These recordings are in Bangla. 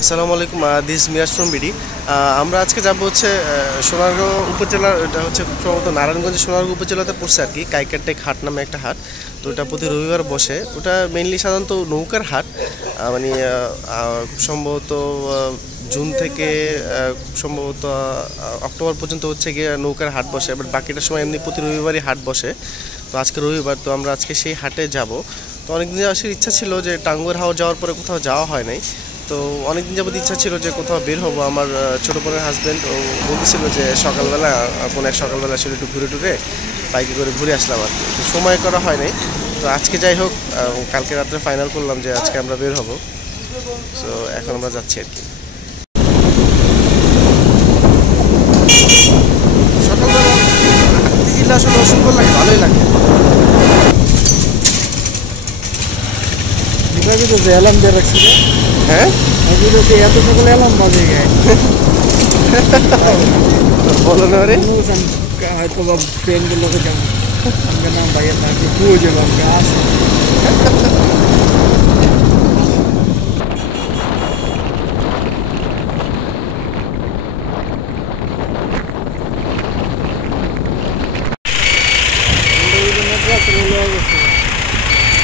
আসসালামু আলাইকুম, দিস মিরাজ ফ্রম বিডি। আমরা আজকে যাবো হচ্ছে সোনারগাঁও উপজেলার, এটা হচ্ছে সম্ভবত নারায়ণগঞ্জের সোনারগাঁও উপজেলাতে পড়ছে আর কি, কাইকারটেক হাট নামে একটা হাট। তো এটা প্রতি রবিবার বসে। ওটা মেইনলি সাধারণত নৌকার হাট, মানে খুব সম্ভবত জুন থেকে খুব সম্ভবত অক্টোবর পর্যন্ত হচ্ছে গিয়ে নৌকার হাট বসে, বাট বাকিটা সময় এমনি প্রতি রবিবারই হাট বসে। তো আজকে রবিবার, তো আমরা আজকে সেই হাটে যাব। তো অনেকদিন আসার ইচ্ছা ছিল, যে টাঙ্গুয়ার হাওর যাওয়ার পরে কোথাও যাওয়া হয় নাই। তো অনেকদিন যাবত ইচ্ছা ছিল যে কোথাও বের হবো। আমার ছোটো বোনের হাজব্যান্ড ও বলতেছিল যে সকালবেলা কোনো এক সকালবেলা আসলে একটু ঘুরে টুরে বাইকে করে ঘুরে আসলাম আর কি। তো সময় করা হয় নাই। তো আজকে যাই হোক, কালকে রাত্রে ফাইনাল করলাম যে আজকে আমরা বের হব। তো এখন আমরা যাচ্ছি আর কি। সকালবেলা দিলে আসলে সুন্দর লাগে, ভালোই লাগে। অ্যালার্ম দিয়ে রাখছি, হ্যাঁ এত সকালে অ্যালার্ম বাজে গায়ে বলো না রে, হয়তো বা ফ্রেন্ডগুলোকে যাবো আমাকে নাম ভাইয়ের না পুরো যাবো আমাকে আসো।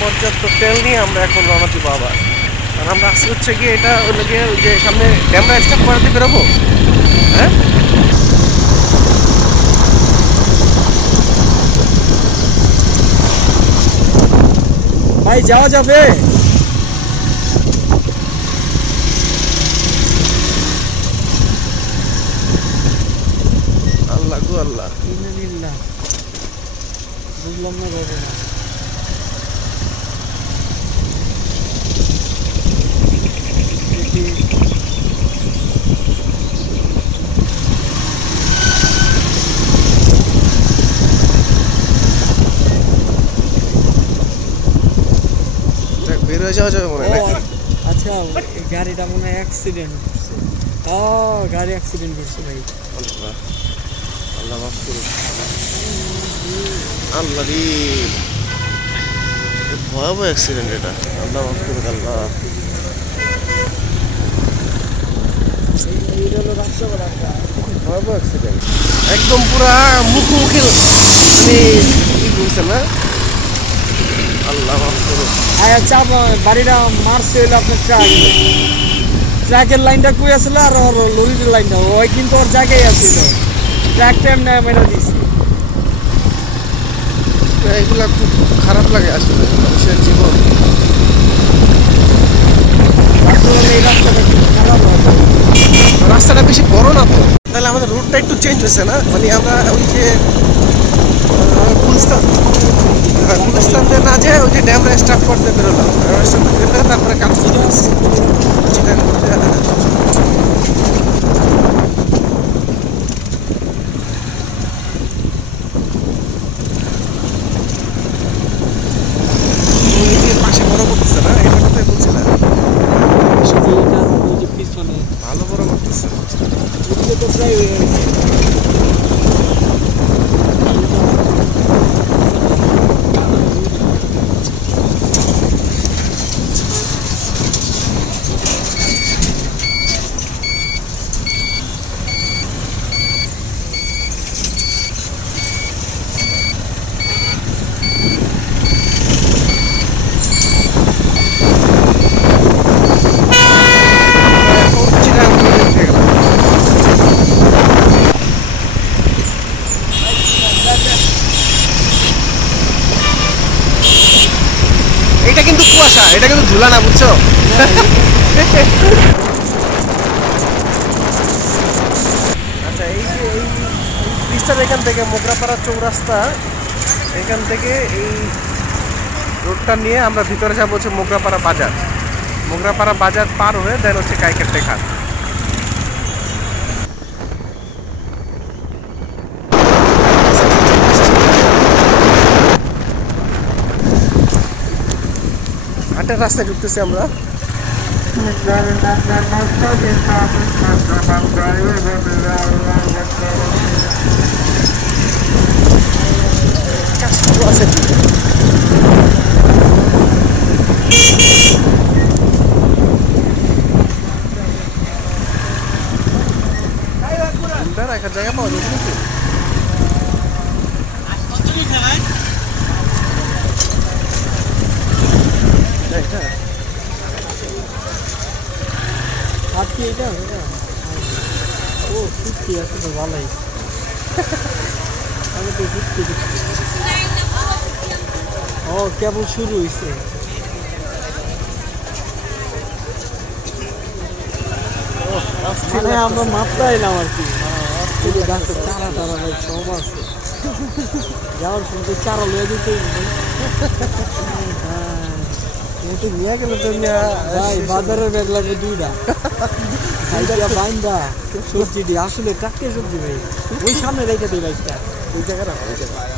পর্যাপ্ত তেল নিয়ে আমরা এখন রওনা দিব আবার। আর আমরা আসলে হচ্ছে গিয়ে এটা হলো গিয়ে যে সামনে ক্যামেরা স্টপ করাতে বেরোবো। হ্যাঁ, ভাই যাওয়া যাবে? আল্লাহ গো আল্লাহ, বুঝলাম না ঘটনা। বের হয়ে যাওয়া যাবে মনে হয় নাকি? আচ্ছা, গাড়িটা মনে হয় অ্যাক্সিডেন্ট করছে। গাড়ি অ্যাক্সিডেন্ট করছে ভাই। আল্লাহ আল্লাহ মাফ করুন। আল্লাহ রে, ভয়াবহ অ্যাক্সিডেন্ট এটা। আল্লাহ মাফ করুন। আল্লাহ, ভয়াবহ অ্যাক্সিডেন্ট, একদম পুরা মুখোমুখি, মানে কি বলছে না। আল্লাহ মাফ করুন। আচ্ছা, বাড়িটা মারছে হইলো আপনার ট্রাকের লাইনটা কই আসলে, আর ওর লরির লাইনটা ওই কিন্তু ওর জায়গায় আসছিল। ট্রাকটা এমনি মেরে দিছি। এগুলা খুব খারাপ লাগে আসলে, মানুষের জীবন। এই রাস্তাটা খুব খারাপ হবে। রাস্তাটা বেশি বড় না তো, তাহলে আমাদের রুটটা একটু চেঞ্জ হয়েছে না। মানে আমরা ওই যে গুলিস্তান দিয়ে না যে ওই যে ড্যামরা স্টাফ করতে বেরোলাম, তারপরে কাজ পাশে বড় করতেছে না, এটা কথাই বলছিলাম। ভালো বড় করতেছে। তো প্রায় এটা কিন্তু কুয়াশা, এটা কিন্তু ধুলা না, বুঝছো? আচ্ছা, এই যে এই ব্রিজটার এখান থেকে মোগরাপাড়া চৌরাস্তা, এখান থেকে এই রোডটা নিয়ে আমরা ভিতরে যাবো হচ্ছে মোগরাপাড়া বাজার। মোগরাপাড়া বাজার পার হয়ে দেন হচ্ছে কাইকারটেক হাট। হাটের রাস্তায় ঢুকতেছি আমরা। রাখার জায়গা পাওয়া যাবে নাকি? এটা হাত কি এটা ও সত্যি আছে তো ভালোই আমি তো সত্যি ও কেবল শুরু হয়েছে মানে আমরা মাত্রা এলাম আর কি গাছের চারা টারা ভাই সব আছে যাওয়ার শুনতে চারা লয়ে দিতে তো নিয়ে গেলে তো ভাই বাজারের ব্যাগ লাগবে 2টা বাইন্দা সবজি দি আসলে টাটকা সবজি ভাই ওই সামনে রেখে দিই বাইকটা ওই জায়গায় রাখো ওই জায়গায়।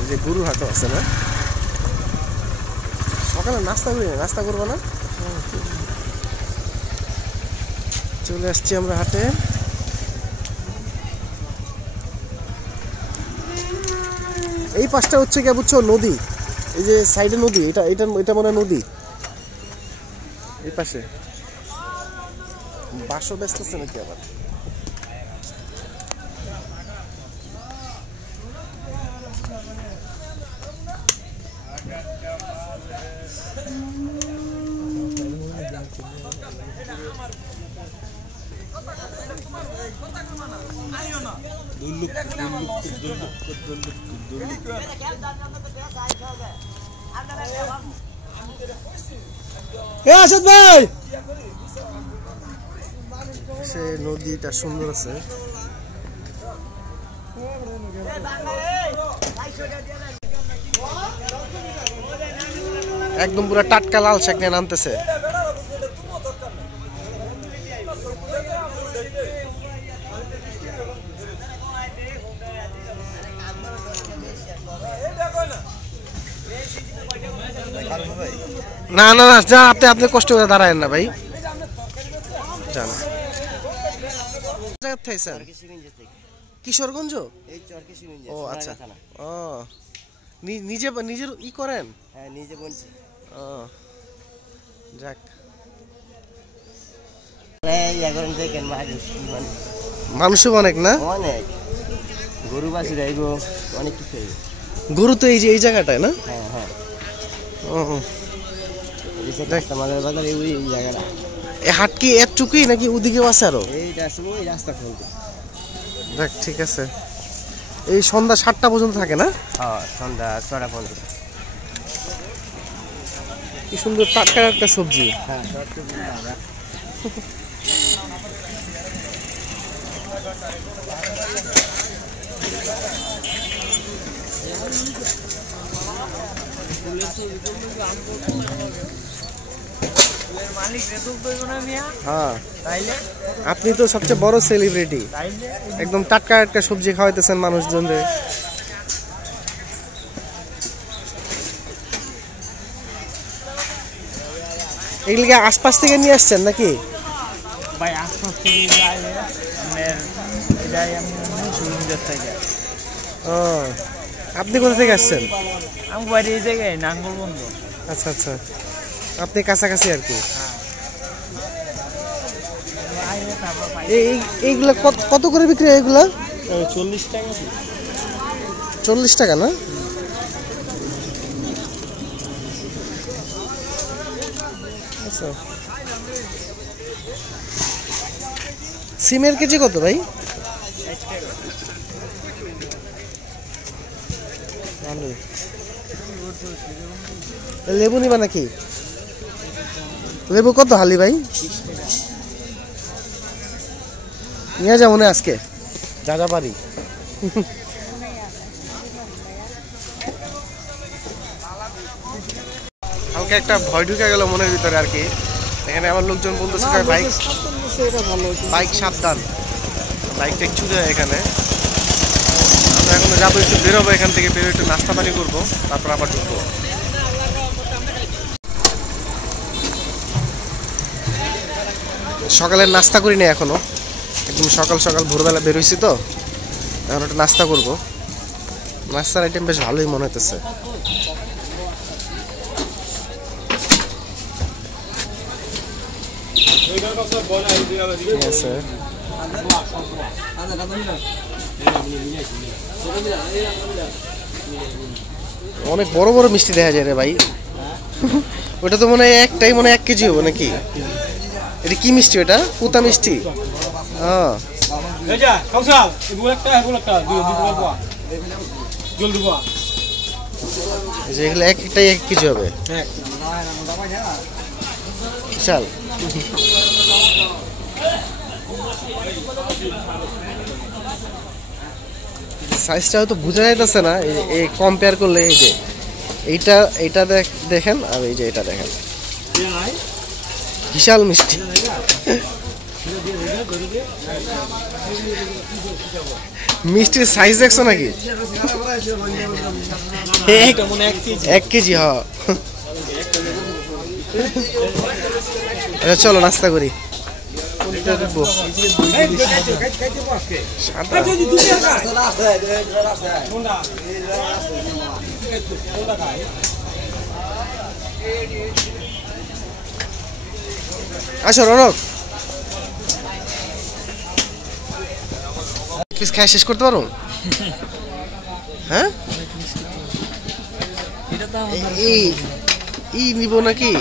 এই যে গরুর হাটও আছে না? সকালে নাস্তা করবো না? চলে আসছি আমরা হাটে। এই পাশটা হচ্ছে কি বুঝছো নদী, এই যে সাইডে নদী, এটা এটা এটা মনে হয় নদী। এই পাশে বাসও ব্যস্ত আছে নাকি আবার? আসাদ ভাই সে নদীটা সুন্দর আছে। একদম পুরো টাটকা লাল শাক নিয়ে নামতেছে। না না না যা, আপনি কষ্ট করে দাঁড়ায়েন না ভাই, যান। কিশোরগঞ্জ? ও আচ্ছা, ও নিজের ই করেন? হ্যাঁ নিজে বলছি। ও যাক, মানুষও অনেক না? অনেক গরু বাছুর আইবো, অনেক কিছু আইবো। গরু তো এই যে এই জায়গাটায় না? হ্যাঁ হ্যাঁ, ও কাস্টমারের বাজার এই জায়গাটা। এই হাট কি একটুকুই নাকি ওদিকেও আছে আরো? এইটা আছে ওই রাস্তা খুলতে। দেখ ঠিক আছে, এই সন্ধ্যা 7টা পর্যন্ত থাকে না? হ্যাঁ সন্ধ্যা 6টা পর্যন্ত। কি সুন্দর টাটকা টাটকা সবজি। হ্যাঁ হ্যাঁ, আপনি তো সবচেয়ে বড় সেলিব্রিটি, একদম টাটকা টাটকা সবজি খাওয়াইতেছেন মানুষজনদের। এগুলিকে আশপাশ থেকে নিয়ে আসছেন নাকি? ভাই আশপাশ থেকে যাই এটাই আমি সুরঞ্জের থেকে। ও আপনি কোথা থেকে আসছেন? আমি বাড়ি এই জায়গায় নাঙ্গলবন্ধ। আচ্ছা আচ্ছা, আপনি কাছাকাছি আর কি। এইগুলা কত করে বিক্রি হয় এগুলা? 40 টাকা। 40 টাকা না? আচ্ছা, সিমের কেজি কত ভাই? লেবু নিবা নাকি? লেবু কত হালি ভাই? নিয়ে যাবো না আজকে, যা পারি। হালকা একটা ভয় ঢুকে গেল মনের ভিতরে আর কি। এখানে আমার লোকজন বলতেছে বাইক সাবধান, বাইকটা একটু এখানে। আমরা এখন যাবো, একটু বেরোবো এখান থেকে, বেরো একটু নাস্তা পানি করবো, তারপর আবার ঢুকবো। সকালের নাস্তা করি না এখনো, একদম সকাল সকাল ভোরবেলা বেরোইছি তো, এখন একটু নাস্তা করবো। নাস্তার আইটেম বেশ ভালোই মনে হইতেছে। ঠিক আছে। অনেক বড় বড় মিষ্টি দেখা যায় রে ভাই। ওটা তো মনে হয় একটাই মনে হয় 1 কেজি হবে নাকি? এটা কি মিষ্টি? ওটা পুতা মিষ্টি। হ্যাঁ এগুলো একটাই 1 কেজি হবে। বিশাল। সাইজটা হয়তো বোঝা যাইতেছে না এই কম্পেয়ার করলে। এই যে এইটা দেখেন আর এই যে এটা দেখেন, বিশাল মিষ্টি। মিষ্টির সাইজ দেখছো নাকি? 1 কেজি। হ্যাঁ আচ্ছা চলো নাস্তা করি। আসো রনক, পিস খাই শেষ করতে পারো? হ্যাঁ এই নিব নাকি?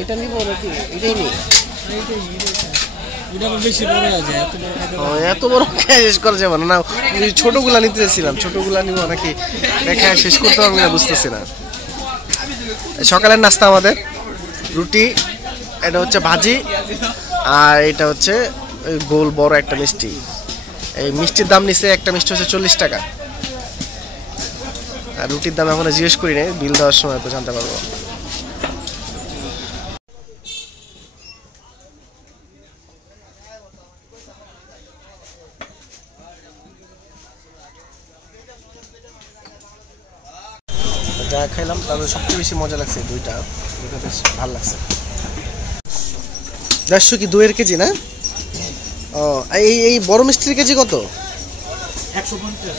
এটা নিব নাকি? এটাই নি। এত বড় খেয়ে শেষ করা যাবে না। ছোটগুলা নিতে চাইছিলাম, ছোটগুলা নিব নাকি খেয়ে শেষ করতে পারবো না বুঝতেছি না। সকালের নাস্তা আমাদের রুটি, এটা হচ্ছে ভাজি, আর এটা হচ্ছে গোল বড় একটা মিষ্টি। এই মিষ্টির দাম নিচ্ছে, একটা মিষ্টি হচ্ছে 40 টাকা। আর রুটির দাম এখনো জিজ্ঞেস করি নাই, বিল দেওয়ার সময় তো জানতে পারবো। যা খাইলাম তাদের সবচেয়ে বেশি মজা লাগছে দুইটা বেশ ভালো লাগছে। 150 কি 2 কেজি না? ও এই বড় মিষ্টির কেজি কত? 150।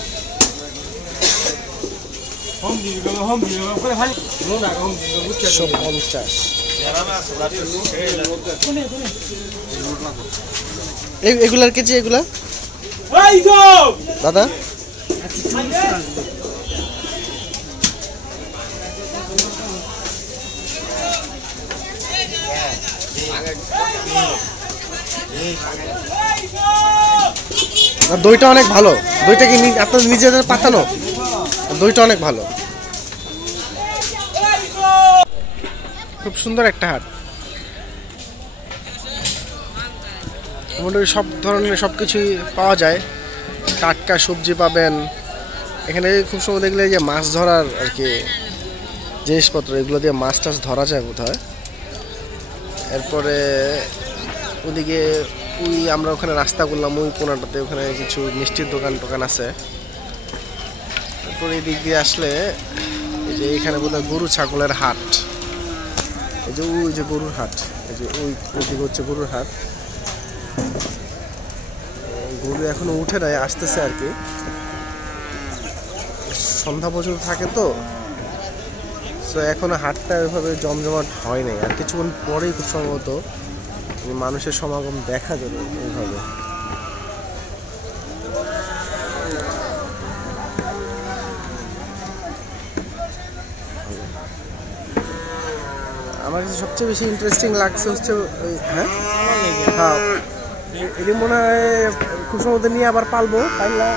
এগুলার কেজি এগুলা দাদা? দইটা অনেক ভালো। দইটা কি আপনাদের নিজেদের পাতানো? দইটা অনেক ভালো, খুব সুন্দর একটা হাট। মোটামুটি সব ধরনের সবকিছুই পাওয়া যায়, টাটকা সবজি পাবেন এখানে। খুব সময় দেখলে যে মাছ ধরার আর কি জিনিসপত্র, এগুলো দিয়ে মাছ টাছ ধরা যায় বোধহয়। এরপরে ওদিকে আমরা ওখানে রাস্তা করলাম ওই কোনাটাতে, ওখানে কিছু মিষ্টির দোকান আছে। তারপরে এই দিক দিয়ে আসলে এই যে এখানে বোধহয় গরু ছাগলের হাট। এই যে ওই যে গরুর হাট, এই যে ওইদিকে হচ্ছে গরুর হাট। গরু এখনো উঠে নাই, আসতেছে আর কি, সন্ধ্যা পর্যন্ত থাকে তো। তো এখনো হাটটা ওইভাবে জমজমাট হয় নাই, আর কিছুক্ষণ পরেই খুব সম্ভবত মানুষের সমাগম দেখা যাবে এইভাবে। আমার কাছে সবচেয়ে বেশি ইন্টারেস্টিং লাগছে হচ্ছে হ্যাঁ এটি মনে হয় খুব সম্ভবত নিয়ে আবার পালবো, পাইলা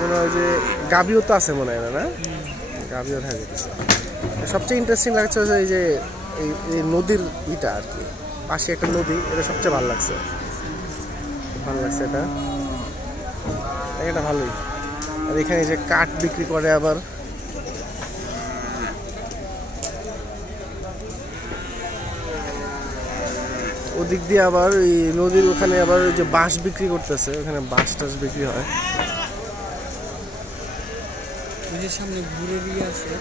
মনে হয় যে গাভিও তো আছে মনে হয় না? গাভিও থাকে। সবচেয়ে ইন্টারেস্টিং লাগছে এই যে এই নদীর ইটা আর কি, পাশে একটা নদী, এটা সবচেয়ে ভালো লাগছে। এটা ভালোই। আর এখানে যে কাঠ বিক্রি করে আবার, ওদিক দিয়ে আবার ওই নদীর ওখানে আবার ওই যে বাঁশ বিক্রি করতেছে, ওখানে বাঁশ টাস বিক্রি হয়। সামনে গুড়ের ইয়ে আছে,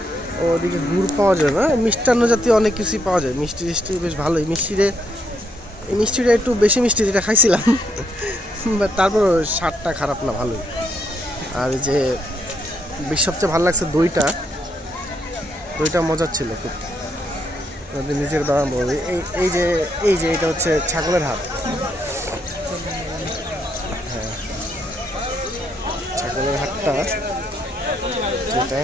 ওদিকে গুড় পাওয়া যায় না, মিষ্টান্ন জাতীয় অনেক কিছুই পাওয়া যায়। মিষ্টি বেশ ভালোই। এই মিষ্টিটা একটু বেশি মিষ্টি যেটা খাইছিলাম, বাট তারপর স্বাদটা খারাপ না, ভালোই। আর যে সবচেয়ে ভালো লাগছে দইটা, দইটা মজার ছিল খুব, নিজের দাম বলবে। এই যে এটা হচ্ছে ছাগলের হাট, হ্যাঁ ছাগলের হাটটা যেটা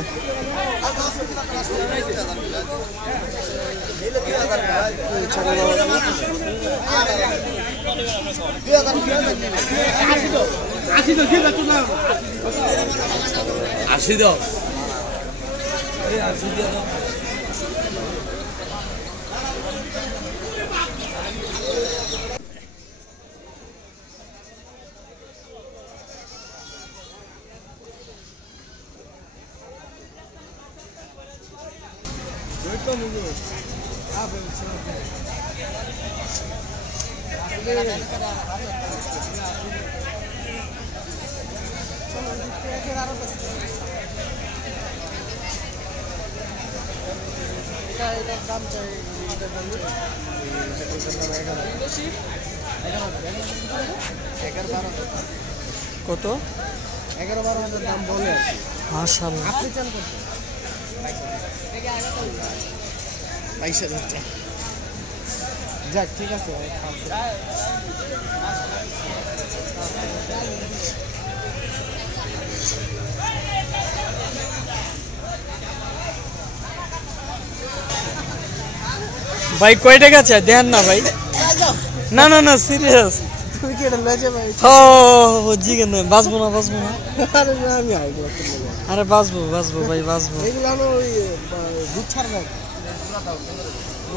কত? 11-12 দাম বলে। মাশাআল্লাহ, আপনি চান কত? 22,000। যাক ঠিক আছে। ভাই কয় টাকা চাই দেন না ভাই? না না না সিরিয়াস, তুমি কি এটা লজে ভাই? ও জিগেন বাঁচবো না। আরে না আমি আইবো। আরে বাঁচবো ভাই বাঁচবো। এগুলো হলো ওই দুধ ছাড়বে,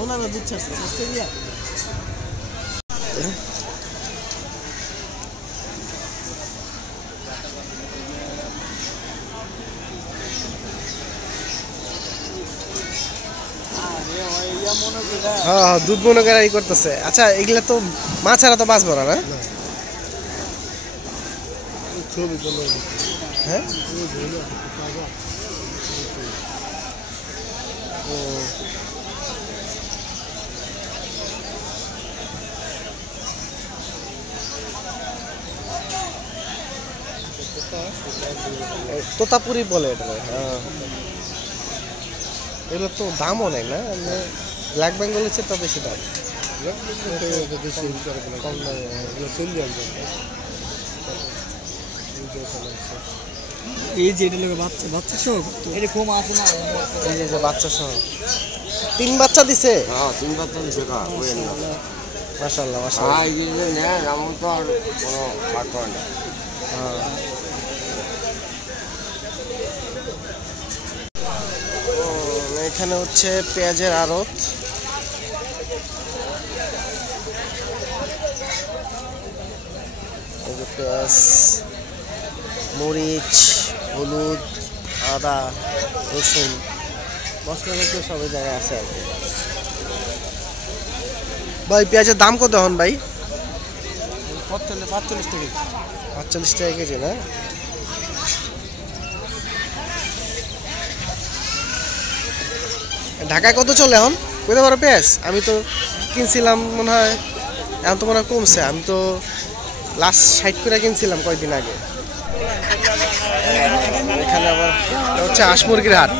ওনারা দুধ ছাড়ছে বুঝতে গিয়া। হ্যাঁ দুধ মনে করে ই করতেছে। আচ্ছা এগুলা তো মাছ ছাড়া তো বাঁচবো না, না? হ্যাঁ তোতাপুরি বলে এটা। হ্যাঁ এগুলো তো দাম অনেক না, ব্ল্যাক বেঙ্গল হচ্ছে তো বেশি দাম, কম দামে এই যে এটা লোকে বাচ্চা সব এটা কম আছে না? এই যে বাচ্চা সহ 3 বাচ্চা দিছে। হ্যাঁ 3 বাচ্চা দিছে কা ওই না মাশাআল্লাহ মাশাআল্লাহ। এই যে নেন আমি তো আর কোনো কাট করে না। হ্যাঁ এখানে হচ্ছে পেঁয়াজের আড়ত, পেঁয়াজ, মরিচ, হলুদ, আদা, রসুন, মশলা জাতীয় সব জায়গায় আছে আর কি। ভাই পেঁয়াজের দাম কত এখন ভাই? 45 টাকা। 45 টাকা কেজি না? ঢাকায় কত চলে এখন কইতে পারো পেঁয়াজ? আমি তো কিনছিলাম মনে হয়, এখন তো মনে হয় কমছে। আমি তো লাস্ট 60 করে কিনছিলাম কয়েকদিন আগে। এখানে আবার হচ্ছে হাঁস মুরগির হাট।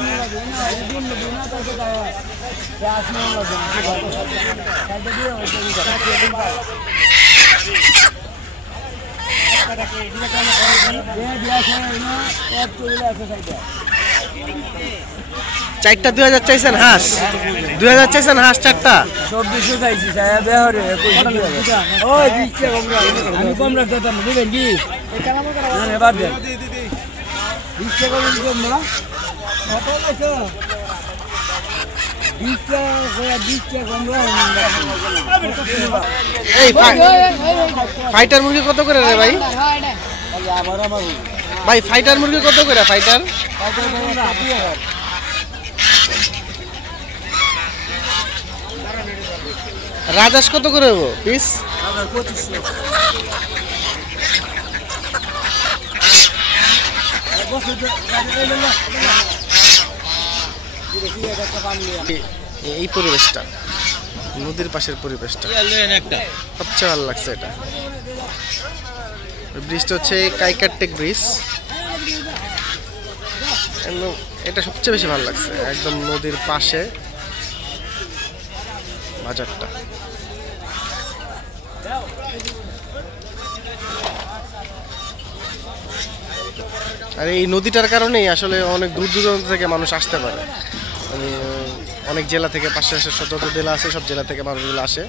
চারটা 2000 চাইছেন হাঁস? 2000 চাইছেন হাঁস চারটা? 2400 চাইছি আমি কম রাখতাম বুঝলেন কি? বাদ দেন 20 টাকা কম না কত লাগছে? 20 টাকা কম। এই ফাইটার মুরগি কত করে রে ভাই? ভাই ফাইটার মুরগি কত করে? ফাইটার রাজহাঁস কত করে হবো পিস? 2500। এই পরিবেশটা, নদীর পাশের পরিবেশটা সবচেয়ে ভালো লাগছে। এটা ব্রিজটা হচ্ছে কাইকারটেক ব্রিজ। এটা সবচেয়ে বেশি ভালো লাগছে, একদম নদীর পাশে বাজারটা। আর এই নদীটার কারণেই আসলে অনেক দূর দূরান্ত থেকে মানুষ আসতে পারে, মানে অনেক জেলা থেকে, পাশে যত জেলা আছে সব জেলা থেকে মানুষগুলো আসে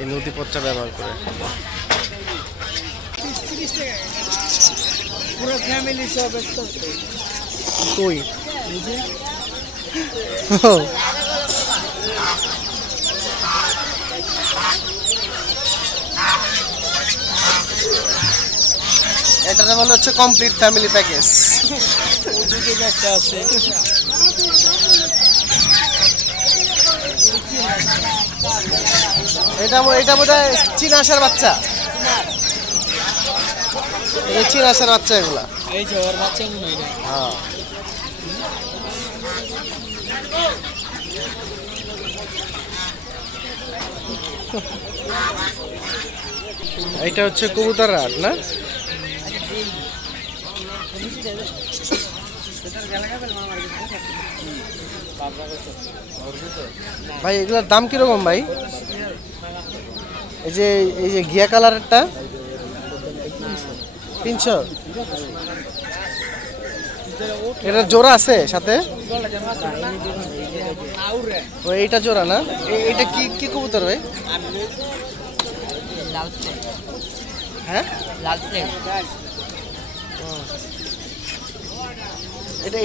এই নদী পথটা ব্যবহার করে। পুরো ফ্যামিলি সব কই এটাতে বলা হচ্ছে কমপ্লিট ফ্যামিলি প্যাকেজ। একটা আছে এটা বোধহয় চীনা আসার বাচ্চা, চীনা আসার বাচ্চা এগুলা। এই যে ওর বাচ্চা মনে হয়। হ্যাঁ এটা হচ্ছে কবুতর হাট না? ভাই এগুলোর দাম কিরকম ভাই? এই যে ঘিয়া কালারেরটা 300। এটা জোড়া আছে সাথে? এইটা জোড়া না? এটা কি কি কবুতর ভাই? হ্যাঁ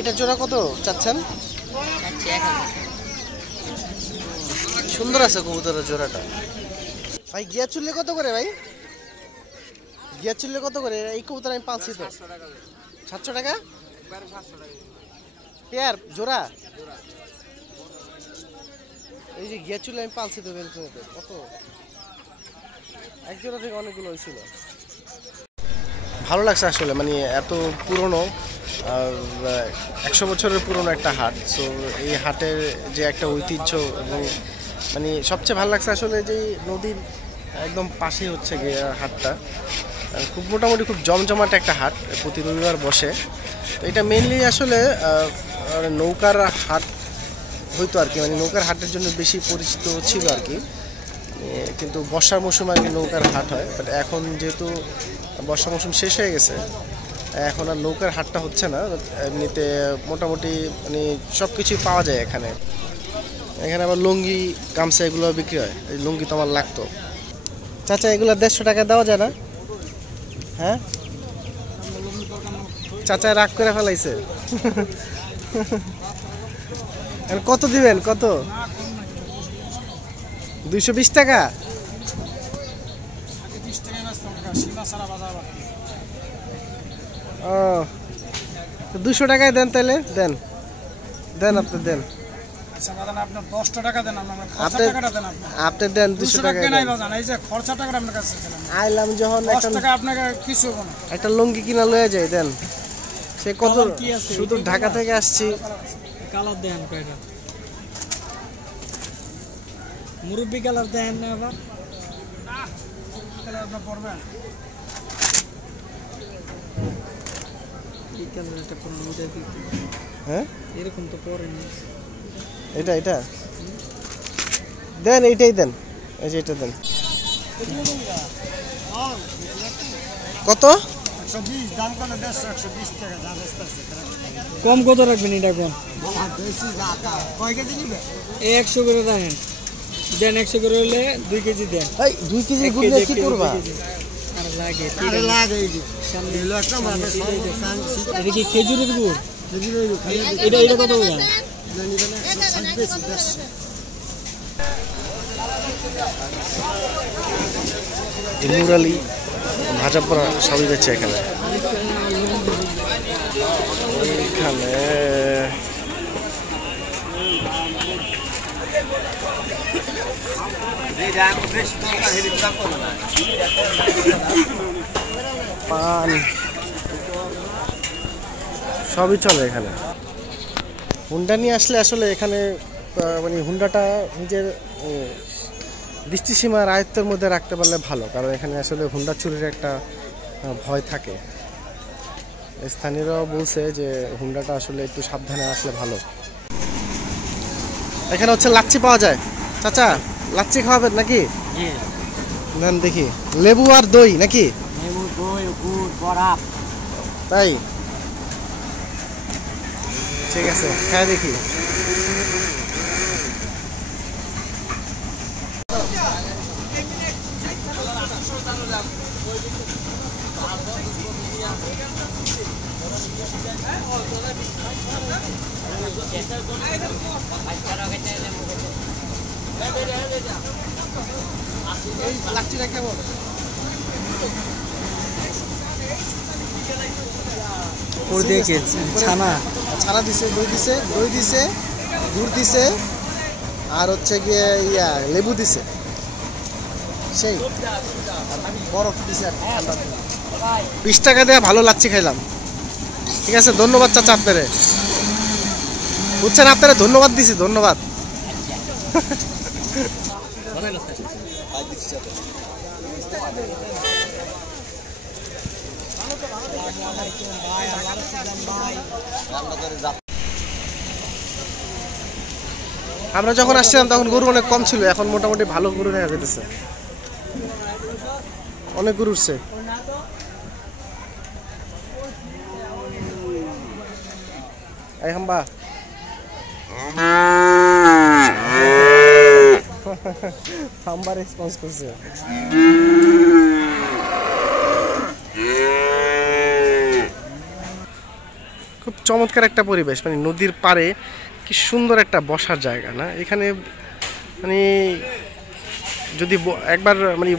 এটা জোড়া কত চাচ্ছেন? সুন্দর আছে কবুতরের জোড়াটা। ভাই গিয়া চুল্লি কত করে ভাই? গিয়া চুল্লি কত করে? এই কবুতর আমি পাচ্ছি তো 700 টাকা পেয়ার জোড়া। এই যে গিয়া চুল্লি আমি পাচ্ছি তো বেলকুনিতে, কত এক জোড়া থেকে অনেকগুলো হয়েছিল। ভালো লাগছে আসলে, মানে এত পুরনো 100 বছরের পুরনো একটা হাট। তো এই হাটের যে একটা ঐতিহ্য এবং মানে সবচেয়ে ভালো লাগছে আসলে যে নদীর একদম পাশে হচ্ছে গিয়ে হাটটা, খুব মোটামুটি খুব জমজমাট একটা হাট, প্রতি রবিবার বসে। তো এটা মেনলি আসলে নৌকার হাট হইতো আর কি, মানে নৌকার হাটের জন্য বেশি পরিচিত ছিল আর কি। কিন্তু বর্ষার মৌসুমে আর কি নৌকার হাট হয়, বাট এখন যেহেতু বর্ষা মৌসুম শেষ হয়ে গেছে এখন আর নৌকার হাটটা হচ্ছে না। এমনিতে মোটামুটি মানে সব কিছুই পাওয়া যায় এখানে। এখানে আবার লুঙ্গি গামছা এগুলো বিক্রি হয়। এই লুঙ্গি তো আমার লাগতো। চাচা এগুলো 150 টাকা দেওয়া যায় না? হ্যাঁ চাচা রাগ করে ফেলাইছে। কত দিবেন? কত? 220 টাকা? 200 টাকায় দেন তাহলে। দেন দেন আপনি দেন, আপনি দেন 200 টাকা। আইলাম যখন একটা লুঙ্গি কিনা লয়ে যাই, দেন। সে কত শুধু ঢাকা থেকে আসছি। কালার দেন কয়টা? মুরব্বি কালার দেন না আবার? কালারটা পড়বেন এই কালারটা কোন মুদে দিতে? হ্যাঁ এরকম তো পড়েনি। এটা দেন, এইটাই দেন, এই যে এটা দেন। কত? 120 দাম কোন 120 টাকা দাম আসছে। কম কত রাখবেন এটা কোন? বেশি টাকা কয় কেজি নিবে? 100 করে রাখেন। দেন 100 করে হলে 2 কেজি দেন। ভাই 2 কেজি গুড়লে কি করবা? আরে লাগে এই যে সামনে হলো একটা মানে এটা কি খেজুরের গুড়? খেজুরের গুড়। এটা কত হবে? জানি না 120 মুরালি ভাজা পোড়া সবই বেচে এখানে। এখানে পান সবই চলে এখানে। হুন্ডা নিয়ে আসলে আসলে এখানে মানে হুন্ডাটা নিজের দৃষ্টিসীমার আয়ত্তের মধ্যে রাখতে পারলে ভালো, কারণ এখানে আসলে হুন্ডা চুরির একটা ভয় থাকে। স্থানীয়রা বলছে যে হুন্ডাটা আসলে একটু সাবধানে আসলে ভালো। এখানে হচ্ছে লাচ্ছি পাওয়া যায়। চাচা লাচ্ছি খাওয়াবেন নাকি? নেন দেখি, লেবু আর দই নাকি? লেবু, দই, গুড়, বরফ। তাই ঠিক আছে, খাই দেখি। এই লাচ্ছিটা কেমন? ছানা ছানা দিছে, দই দিছে, গুড় দিছে, আর হচ্ছে গিয়ে লেবু দিছে, সেই বরফ দিছে। 20 টাকা দিয়ে ভালো লাচ্ছি খাইলাম। ঠিক আছে, ধন্যবাদ চাচা আপনারে, বুঝছেন, আপনারে ধন্যবাদ দিছি, ধন্যবাদ। আমরা যখন আসছিলাম তখন গরু অনেক কম ছিল, এখন মোটামুটি ভালো গরু দেখা যেতেছে, অনেক গরু উঠছে। এই হাম্বা হাম্বা রেসপন্স করছে। খুব চমৎকার একটা পরিবেশ, মানে নদীর পাড়ে কি সুন্দর একটা বসার জায়গা না এখানে, মানে যদি একবার মানে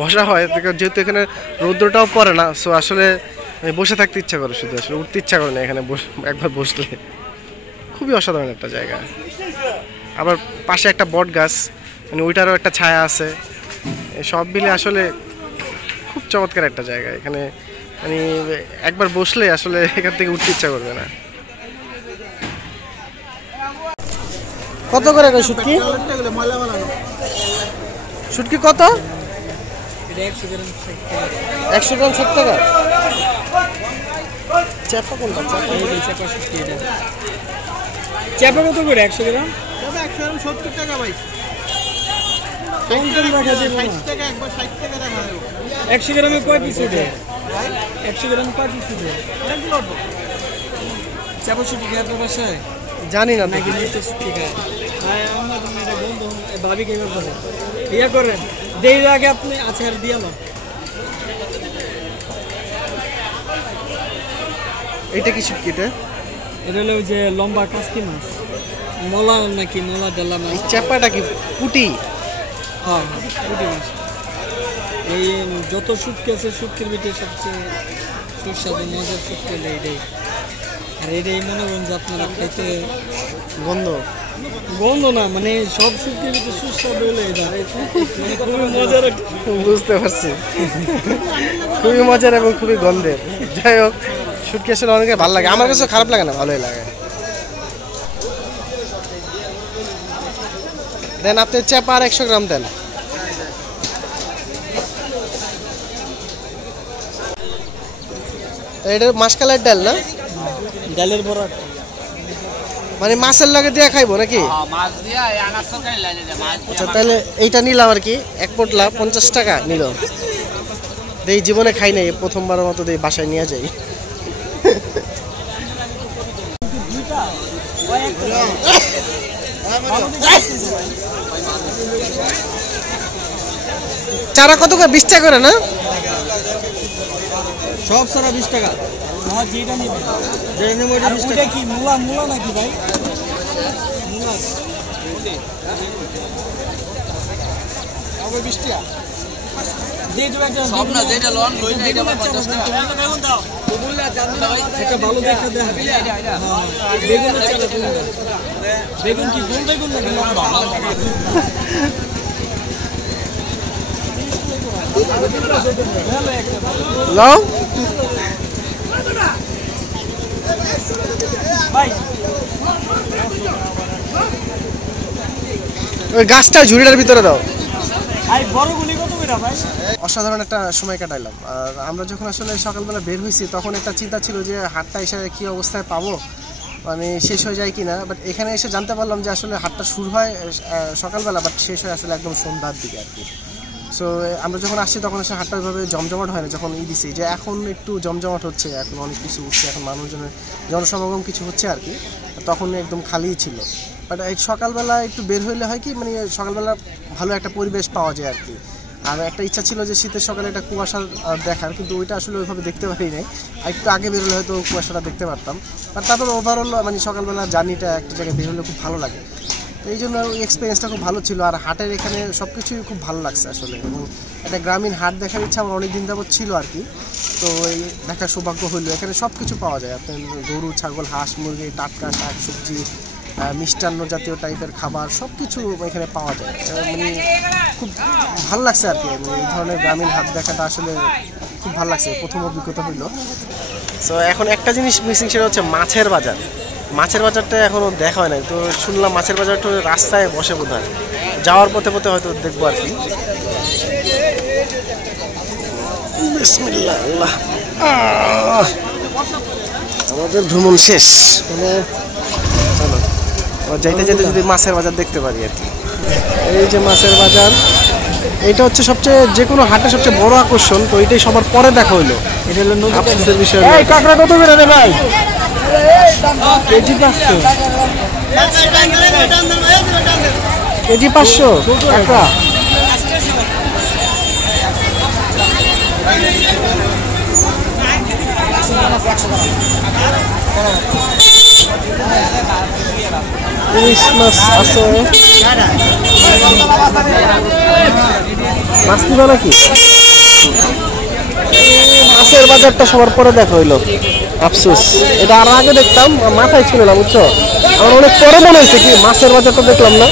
বসা হয়, যেহেতু এখানে রৌদ্রটাও পড়ে না, সো আসলে বসে থাকতে ইচ্ছা করে, শুধু আসলে উঠতে ইচ্ছা করে না এখানে একবার বসলে। খুবই অসাধারণ একটা জায়গা। আবার পাশে একটা বট গাছ, মানে ওইটারও একটা ছায়া আছে, সব মিলে আসলে খুব চমৎকার একটা জায়গা। এখানে মানে একবার বসলে আসলে এখান থেকে উঠতে ইচ্ছা করবে না। কত করে শুটকি? শুটকি কত? 100 গ্রাম 60 টাকা। চেপা কোনটা? চেপা কত করে? 100 গ্রাম 70 টাকা ভাই। 60 100 গ্রামে কয় পিস ওঠে? 100 গ্রামে কয় পিস ওঠে? চেপা শুটকি কি আপনার বাসায়? জানি না নাকি নিতে শুটকি খায়? আমার এটা বন্ধু ভাবি কে করে ইয়া করেন দেই আগে আপনি আচার দিয়ে না। এটা কি শুটকি? এটা হলো যে লম্বা কাসকি মাছ, মোলা নাকি মোলা ডালা মাছ। চেপাটা কি পুটি? হ্যাঁ পুঁটি মাছ। এই যত শুটকি আছে শুটকির ভিতরে সবচেয়ে সুস্বাদু মজার শুটকি হলো এইটাই। আর এটাই মনে করেন যে আপনারা খাইতে গন্ধ না, মানে সব শুটকির ভিতরে সুস্বাদু হলো এটা, মানে খুবই মজার। বুঝতে পারছি, খুবই মজার এবং খুবই গন্ধের। যাই হোক, শুটকি আসলে অনেকের ভালো লাগে, আমার কাছে খারাপ লাগে না, ভালোই লাগে। দেন আপনি চেপা আর 100 গ্রাম দেন। এটা মাসকালের ডাল না? ডালের বড়া, মানে মাছের লাগে দিয়ে খাইবো নাকি? আচ্ছা, তাহলে এইটা নিলাম আর কি, 1 পোটলা 50 টাকা নিল। এই জীবনে খাই নাই, প্রথমবারের মতো দিয়ে বাসায় নিয়ে যাই। চারা কত করে? 20 টাকা করে না? সব সারা 20 টাকা। হ্যাঁ যেটা নিবে, যেটা নিবে ওটা 20 টাকা। কি মূলা মূলা নাকি ভাই? মূলা আবার 20 টাকা দিয়ে দেব। একটা সব না, যেটা লোন লই না এটা 50 টাকা। বেগুন দাও, বললা জানো না ভাই, একটা ভালো দেখা দেন। বেগুন চালা বেগুন কি গোল বেগুন নাকি লম্বা? লাও ওই গাছটা ঝুড়িটার ভিতরে দাও। বড়গুলি কত করে? অসাধারণ একটা সময় কাটাইলাম। আর আমরা যখন আসলে সকালবেলা বের হয়েছি তখন একটা চিন্তা ছিল যে হাটটা এসে কি অবস্থায় পাবো, মানে শেষ হয়ে যায় কিনা। বাট এখানে এসে জানতে পারলাম যে আসলে হাটটা শুরু হয় সকালবেলা, বাট শেষ হয় আসলে একদম সন্ধ্যার দিকে আর কি। সো আমরা যখন আসছি তখন আসলে হাটটা ওইভাবে জমজমাট হয় না। যখন দিছি যে এখন একটু জমজমাট হচ্ছে, এখন অনেক কিছু উঠছে, এখন মানুষজনের জনসমাগম কিছু হচ্ছে আর কি, তখন একদম খালিই ছিল। বাট এই সকালবেলা একটু বের হইলে হয় কি, মানে সকালবেলা ভালো একটা পরিবেশ পাওয়া যায় আর কি। আর একটা ইচ্ছা ছিল যে শীতের সকালে একটা কুয়াশা দেখার, কিন্তু ওইটা আসলে ওইভাবে দেখতে পারি নাই। একটু আগে বেরোলে হয়তো কুয়াশাটা দেখতে পারতাম। বাট তারপর ওভারঅল মানে সকালবেলা জার্নিটা একটা জায়গায় বের হলে খুব ভালো লাগে। এই জন্য এক্সপিরিয়েন্সটা খুব ভালো ছিল। আর হাটের এখানে সব কিছুই খুব ভালো লাগছে আসলে, এবং একটা গ্রামীণ হাট দেখার ইচ্ছা আমার অনেক দিন যাবত ছিল আর কি। তো এই দেখার সৌভাগ্য হইলো। এখানে সব কিছু পাওয়া যায়, আপনার গরু, ছাগল, হাঁস, মুরগি, টাটকা শাক সবজি, মিষ্টান্ন জাতীয় টাইপের খাবার সব কিছু এখানে পাওয়া যায়। মানে খুব ভালো লাগছে আর কি। মানে এই ধরনের গ্রামীণ হাট দেখাটা আসলে খুব ভালো লাগছে, প্রথম অভিজ্ঞতা হইলো। সো এখন একটা জিনিস মিসিং, সেটা হচ্ছে মাছের বাজার। মাছের বাজারটা এখনও দেখা হয় নাই। তো শুনলাম মাছের বাজারটা রাস্তায় বসে বোধ হয়, যাওয়ার পথে পথে হয়তো দেখবো আর কি। বিসমিল্লাহ, আল্লাহ। আমাদের ভ্রমণ শেষ, মানে চলো যাইতে যেতে যদি মাছের বাজার দেখতে পারি আর কি। এই যে মাছের বাজার, এটা হচ্ছে সবচেয়ে যে কোনো হাটের সবচেয়ে বড় আকর্ষণ। তো এটাই সবার পরে দেখা হইলো। এটা হলো নদীর বিষয়। কাঁকড়া কত করে রে ভাই? কেজি 500, কেজি 500 কাঁকড়া। ইলিশ মাছ আছে, মাছ নিবা নাকি? মাছের বাজারটা সবার পরে দেখা হইলো, আফসোস। এটা আর আগে দেখতাম, মাথায় ছিল না বুঝছো। আমার অনেক পরে মনে হয়েছে কি মাছের বাজারটা দেখলাম না।